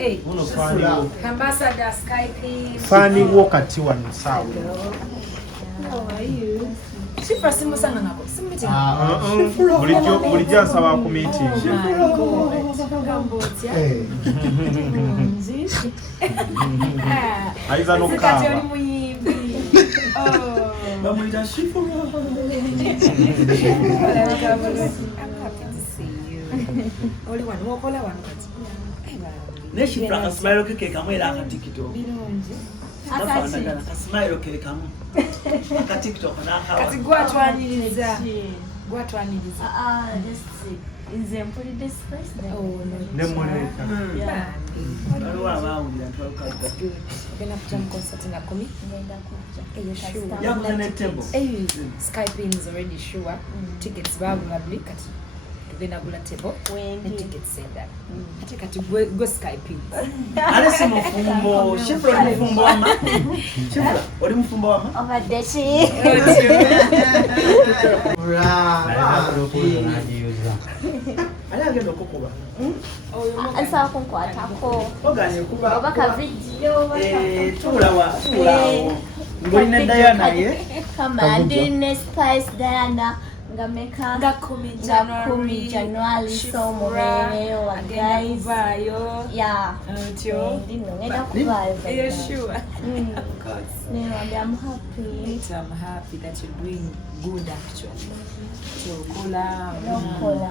Uno fani Ambassador Skype. Fani wakati wa sawa. How are you? Shifrah simu sana nako. Simu meeting. Bulijja nsaba ku meeting. Aiza nokamba. Bamwita Shifrah. Oli wano wakola wano kati. Ne Shifrah kasmile keke kamwe la katikito. Birungi. Akati kasmile keke kamwe. Akatikito kana kawa. Kati gwatwaniriza. Gwatwaniriza. Just nze mpulidde spice there. Oh no. Nemuleka. Alwa baawulira ntwalukaka. Bena kuja mu concert na komi. Ngenda kuja. Sure. Yakuza ne table. Skype is already sure. Tickets babulabuli kati. Then agula table. When tickets send that. Kati go Skype. Alesi mufumbo. Shifrah ni mufumbo wama. Shifrah, oli mufumbo wama? Overdesi. Ali agenda okukuba. Asa kunkwatako. Oganye kuba. Obaka video. Tulawa. Ngolina Diana ye. Kama ndine spice Diana. Ngameka nga 10 January so mubereyo wa guys bayo yeah ntyo ndino ngenda kubayo yeah sure of course I'm happy that you're doing good actually so kola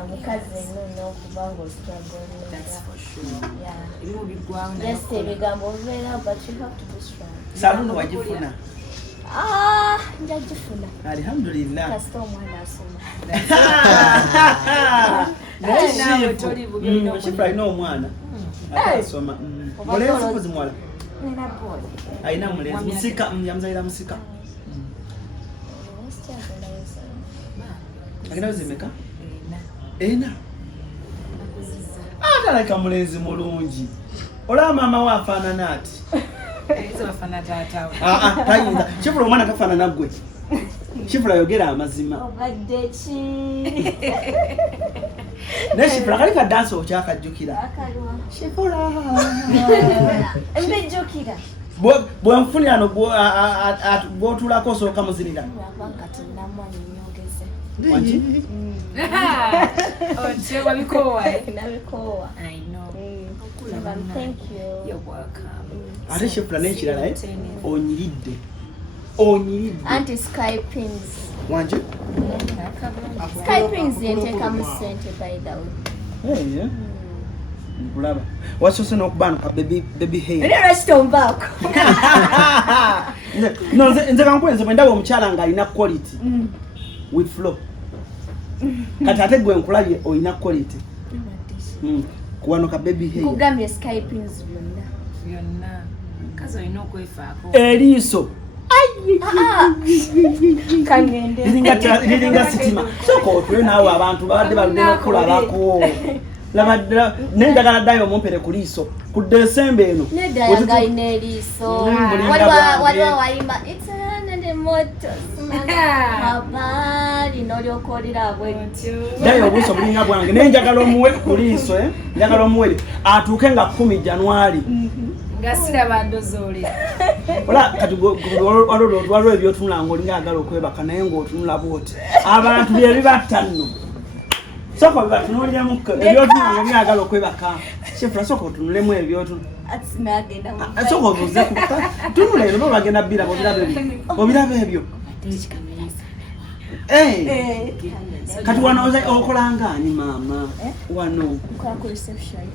mukazi no kubango struggle that's for sure yeah it will be ground yes ebigambo vela but you have to be strong saluni wajifuna njajifuna alhamdulillah kasito omwana asoma Shifrah ino omwana asoma mulenzi muzi mwala nina boy aina mulenzi musika yamzaira musika agenda zimeka ena atalaka mulenzi mulungi ola mama wafaanana ati ezo bafana tata tayinza Shifrah omwana tafaanana gwe Shifrah yogera amazima obaddechi ne Shifrah kali ka dance okyakajjukira akalwa Shifrah mbejjukira bwenfunira no bwotulako osooka muzirira wakati namwani nyongeze wanki ontyo wabikowa nabikowa I know thank you you're welcome ate Shifrah n'ekirala onyiridde anti skypings wanki skypings yentekamu sente by the way nkulaba wasose n'okubanuka baby hair nerasitombaako nze kankwenze bwe ndaba omukyala ng'alina quality with flow kati ate gwe nkulabye olina quality kuwanuka baby hair kugambye skypings byonna kazi olina okwefaako eriiso kangende liringa sitima soka otule naawe abantu babadde baludde okulabako labadde nenjagala ddayo omumpere ku liiso ku December eno nedala ng'alina eriiso waliwo wayimba itsanande moto abali n'olyoka olira bwetyo ddayo obuuso bulinga bwange nenjagala omuwe ku liiso njagala omuwere atuuke nga 10 January nga siraba ndozoolera ola kati waliwo ebyotunula ng'olinga agala okwebaka naye ng'otunula bwoti abantu bye bibatta nno soka bibatunuuliremu ebyotunula ng'olinga agala okwebaka Shifrah soka otunulemu ebyotuna soka obuze tunula eno bo bagenda bbira bobiraba ebyo kati wano okolangaani maama wano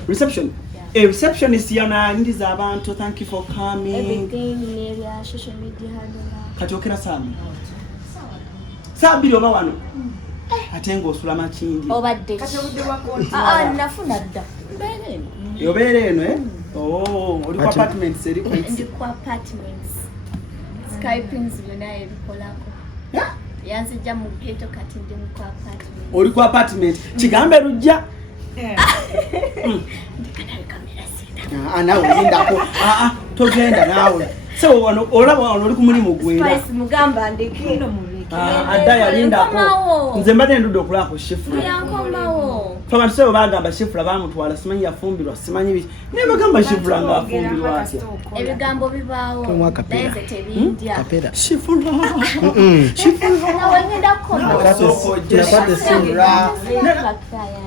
reception a receptionist yananyiriza abantu thank you for coming everything nebya social media kati okera sami sabiri oba wano ate ng'osula makindi obadde kati obudde bwa konti nafuna dda yobeera eno oli ku apartments eri ndi ku apartments skypings byonna ebikolako yanzijja mu ghetto kati ndi mu ku apartment oli ku apartment kigambe lujja naawe lindako togenda naawe so olaba wano oli ku mulimu gwera mugamba ndekino adda yalindako nze mbadde ndudde okulako Shifrah yankomawo Fama tusebo bagamba Shifrah bamutwala simanyi yafumbirwa simanyi biki. Ne bagamba Shifrah ngafumbirwa atya. Ebigambo bibaawo. Tomwa kapera. Naye tebindya. Kapera. Shifrah. Shifrah. Nawe ngenda kona. Nakwate Shifrah.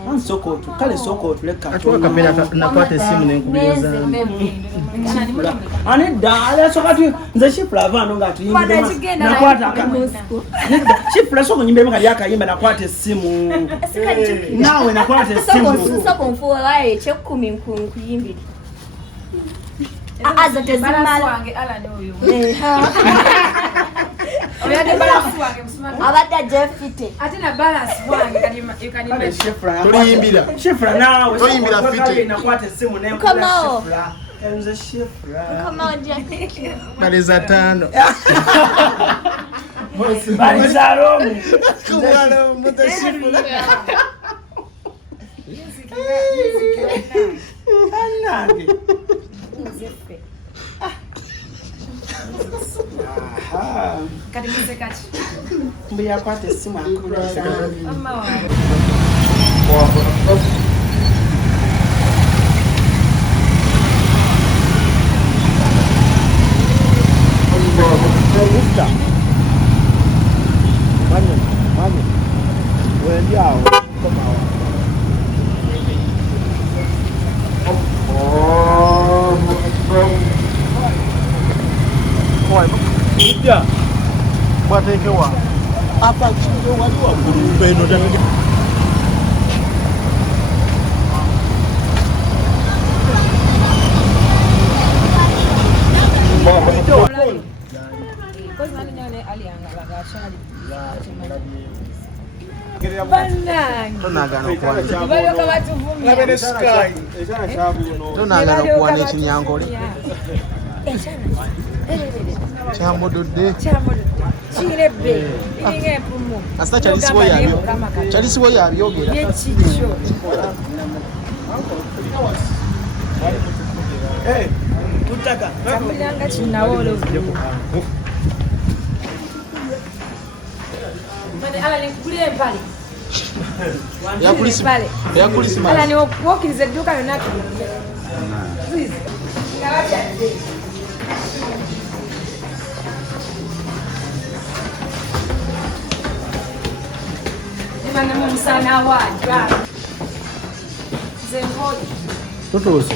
Ansokotu kale sokotu leka. Atwa kapera nakwate simu nenkubiriza. Ane dala sokati nze Shifrah avano ngati nakwata Shifrah soko nyimbe maka yakayimba nakwata esimu nawe nakwata esimu soko mfuwa wae ekyekkumi nkuyimbire aza tezimala wange Allan oyo abadde jefite ate na balance wange kadi Shifrah nawe toyimbira fite nakwata esimu ne Komao. Shifrah enze Shifrah kama onja Maliza 5. Balizaromu Kumwana mute Shifrah. anange kadi muzekati mbe yakwata esimu akuleza mama wange Mami. Wendiao kama Ija. Batekewa. Apa chido wali wa beno dan. Tonagana kuwana ekinyankole kyamududde asa kyalisiwo yabyogera tutaka Allan wokkiriza edduuka lyonna musana wajja nze mpoyi tutuuse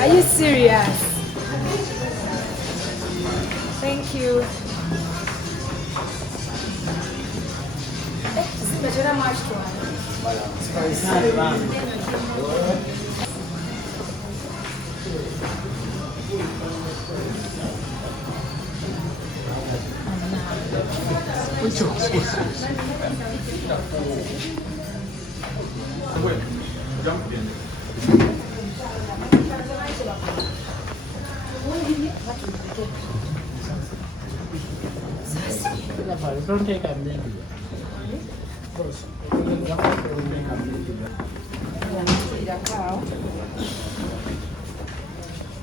Are you serious? Thank you. Simechora mashwa. Don't take a minute.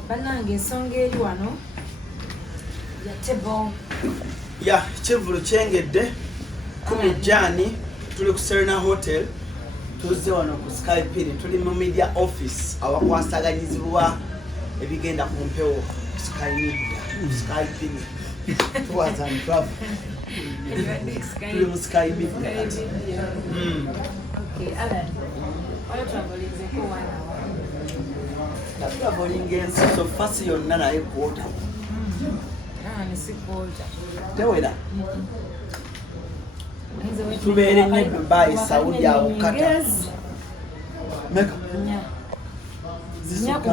Bannange ensonga eri wano yatebo ya Kivulu kyengedde kumijjani tuli ku Serena Hotel tuzze wano ku Skype tuli mu media office abakwasaganyizibwa ebigenda ku mpewo Skype towards and travel tuli mu Skype Okay, Allan. Why traveling for 1 hour? traveling ensi so fasi yonna naye kwota tewera tubeere ne Dubai Saudi awo kata meka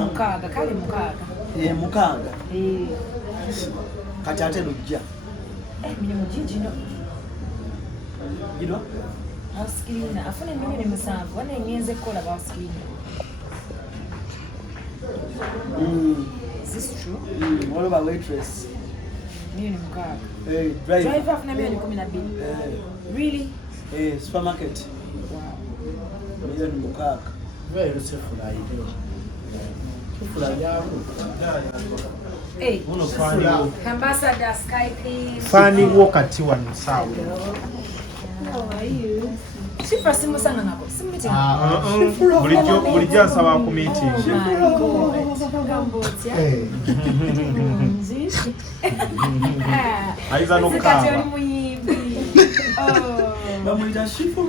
mukaaga kale mukaaga mukaaga kati ate lujja mirimu gigino girwa housekeeping afuna emirimu 7 wana engenze kukola housekeeping. Is this true? What about waitress? Milioni mkaaga. Hey, driver. Driver afuna milioni 12. Really? Supermarket. Wow. Milioni mkaaga. Very useful idea. Useful idea. Uno fani wo. Ambassador Skype. Fani wo kati wano sawa. How are you? Shifrah simusanga nako. Simiti. Bulijjo nsaba ku meeting. Aiza n'okukaaba. Bamuyita Shifrah.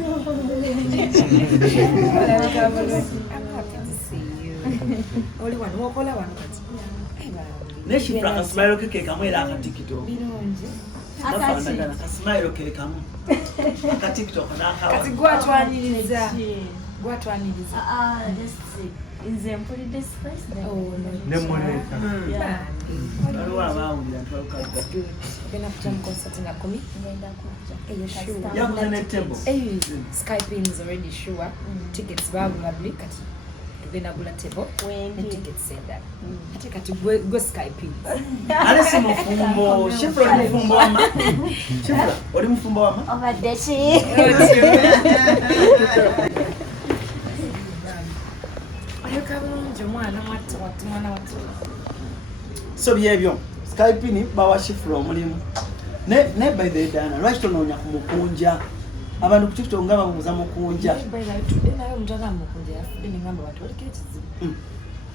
Oli wano wakola wano kati. Ne Shifrah kasmile ke kamu era akatikito. Birungi. Akafanagana kasmile ke kamu. Akatikito n'akawa. Kati gwatwaniriza. Gwatwaniriza. Nze mpulidde spice Ne muleka. Waliwo abaawulira ntwalukalika. Ogenda kujja mu concert nga 10? ngenda kujja. Yakuza ne table. Skype is already sure. Tickets bagula buli kati. Tugenda gula table. Ne tickets senda. Ate kati go Skype. Ale si mufumbo. Shifrah ni mufumbo wama. Shifrah, oli mufumbo wama? Obadde ki? So byebyo Skype ni bawa Shifrah omulimu ne by the dana lwaki tonoonya ku mukunja abantu ku TikTok nga bamubuza mukunja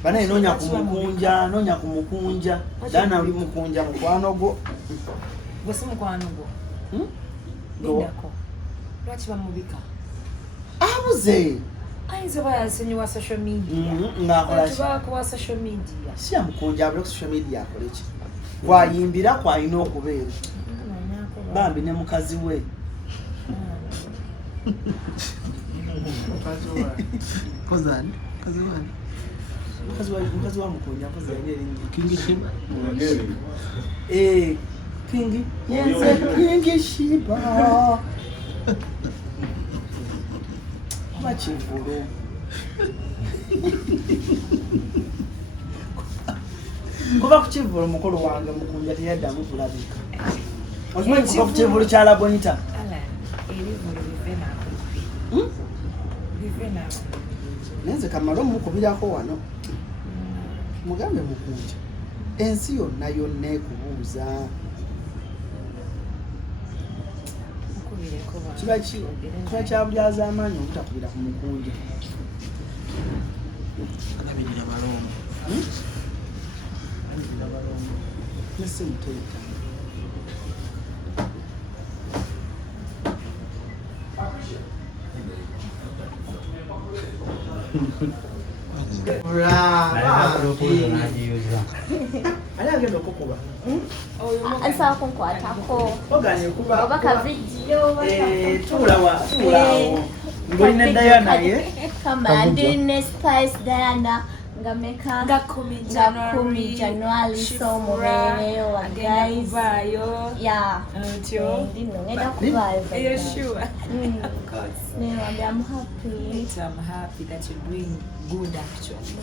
bana noonya ku mukunja dana oli mukunja mukwano gwo Gwese mukwano gwo. Bindako. Lwaki bamubika? abuze Ayinza oba yasonyiwa social media. ng'akola ki? Tubakuwa social media. si yamukunja abule ku social media akole ki kwayimbira kwalina okubeera bambi ne mukazi we mukazi wa mukunja mpozi yalina erinnya Kingi yenze Kingi Shiba Machivulu kuva ku Kivulu mukulu wange mukunja teyaddamu kulabika okimanyi kuva ku Kivulu kya Bonita Allan, erivulu bivena. Bivena. nenze kamala omukubirako wano mugambe mukunja ensi yonna yonna ekubuuza kiba kyabulyaza amaanyi obutakubira ku mukunja alabirira balongo nesi muteeka ali agenda okukuba Nsaba kunkwatako. oganye okuba Oba ka vidiyo. tuulaawo ngolina eddayo naye Kama ndi ne Spice Diana nga meka Nga 10 January so mubeereyo wa guys. Yeah. Otyo. Ndino ngenda kubaayo. Are you sure? Of course. I'm happy. I'm happy that you're doing good actually.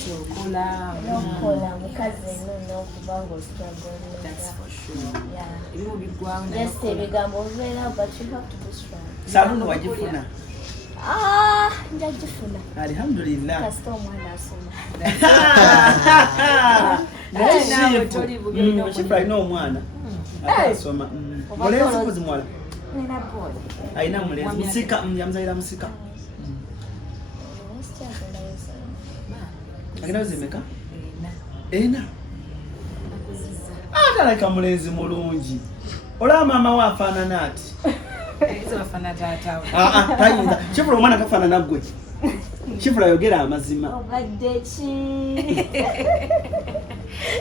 Chokola. Nokola mukazi n'okubanga struggle. That's for sure. Yeah. It will be going. Yes, ebigambo bibeera but you have to be strong. saluni wagifuna Njagifuna. alhamdulillah Kasita omwana asoma. Shifrah alina omwana asoma mulenzi muzi muwala Nina boy. alina mulenzi musika yamuzalira musika agenda wezemeka ena ataleka mulenzi mulungi olaba maama we afaanana ati tayinza Shifrah omwana tafaanana gwe Shifrah ayogera amazima Obadde ki?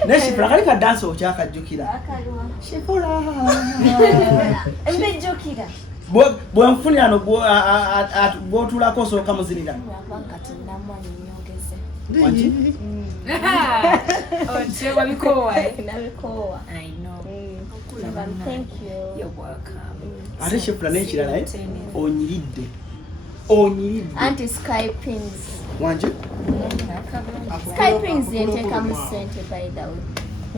naye Shifrah kali ka dansi okyakajjukira Akalwa. Shifrah Mbejjukira. bwenfunira no bwotulako osooka muzinira Wabanga tinamwanyi nyongeze. Wanki? Otyo wabikowa. Nabikoowa. I know. Thank you. You're welcome. ate Shifrah n'ekirala onyiridde Anti Skypings. wangi Skypings yenteekamu ssente by the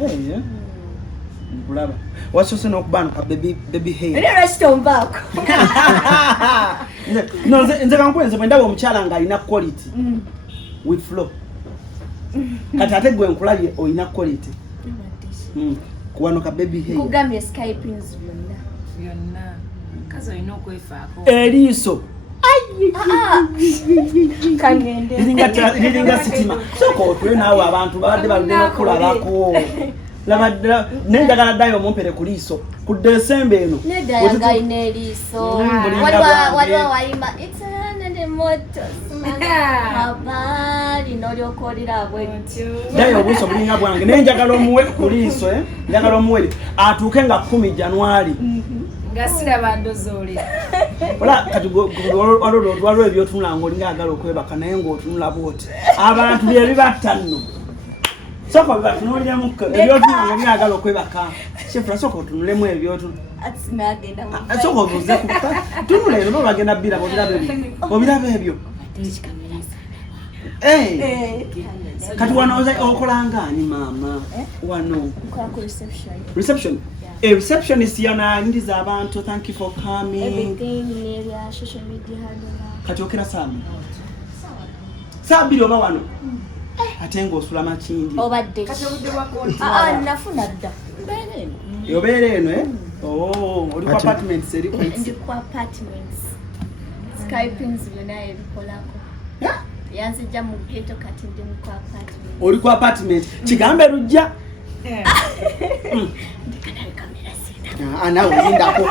way. nkulaba wasoose n'okubaanuka baby hair Era lwaki tombaako? no nze kankwenze bwe ndaba omukyala ng'alina quality with flow kati ate gwe nkulabye olina quality Kuwano ka baby hair. Kugambye Skypings byonna. Byonna. Kazi olina okwefaako. Eriiso. Kangende. Liringa sitima. Soko otwe naawe abantu babadde balina okulabako. Labadde nenjagala ddayo omumpere ku liiso. Ku December eno. Nedda yagayina eriiso. Waliwo wayima. It's another motor. Mabali n'olyokolera bwetyo. Ddayo obuuso bulinga bwange. Nenjagala omuwe ku liiso. Njagala omuwe atuuke nga 10 January. Nga siraba ndozoole. Ola kati waliwo ebyotunula ng'olinga agala okwebaka naye ng'otunula bwoti. Abantu bye bibatta nno. Soko bibatunuliramu ebyotunula ng'olinga agala okwebaka. Shifrah soko otunulemu ebyotunula. Atsinagenda mu. Soko otuze ku tunula eno bagenda bbira obiraba ebyo. Kati wano okolanga ani maama wano reception receptionist yananyiriza abantu. Thank you for coming. Everything in area social media handle. Kati okera sami sabiri oba wano ate ng'osula makindi Obadde. Kati obudde bwa konti. Nafuna dda. yobeera eno oli ku apartments eri Ndi ku apartments. Skypings byonna ebikolako. Yanzijja mu ghetto kati ndi mu apartment. oli ku apartment kigambe lujja naawe lindako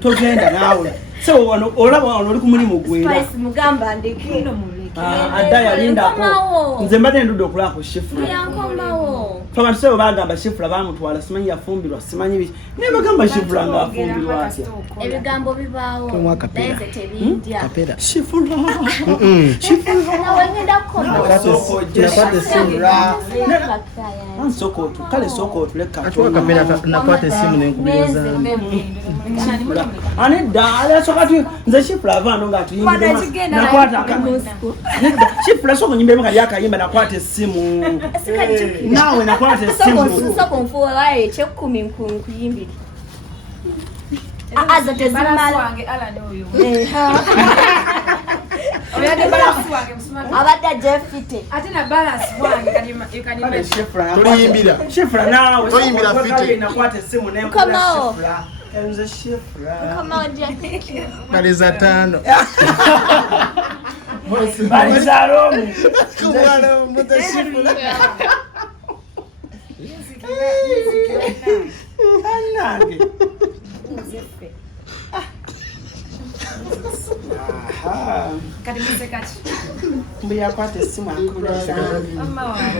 togenda naawe so wano olaba wano oli ku mulimu gwera Spice mugamba ndeke. adda yalindako nze mbadde ndudde okulako Shifrah Yankomawo. fama tusebo bagamba Shifrah bamutwala simanyi yafumbirwa simanyi biki naye bagamba Shifrah ng'afumbirwa atya Ebigambo bibaawo. Tumwa kapera. Naye nze tebindya. Kapera. Shifrah Nawe ngenda kukoma. Sokotu kale sokotu leka Achwa kapera nakwata esimu nenkubiriza. Ani dala sokati nze Shifrah avano ng'atuyimbe nakwata Shifrah soko nyimbe mga yakayimba nakwata esimu nawe nakwata esimu Soko mfuwa wae ekyekumi nkuyimbire. Aza tezimala. Wange Allan oyo. Abadde ajefite. Ate na balance wange kanima Tuliyimbira. Shifrah nawe Toyimbira fite. nakwata esimu ne Komawo. Shifrah enze Shifrah Kama oja. Kaliza 5. Balizaromu Kumwana mutashifula. anange kati musekati. mbu yakwata esimu akulesa Mama wange.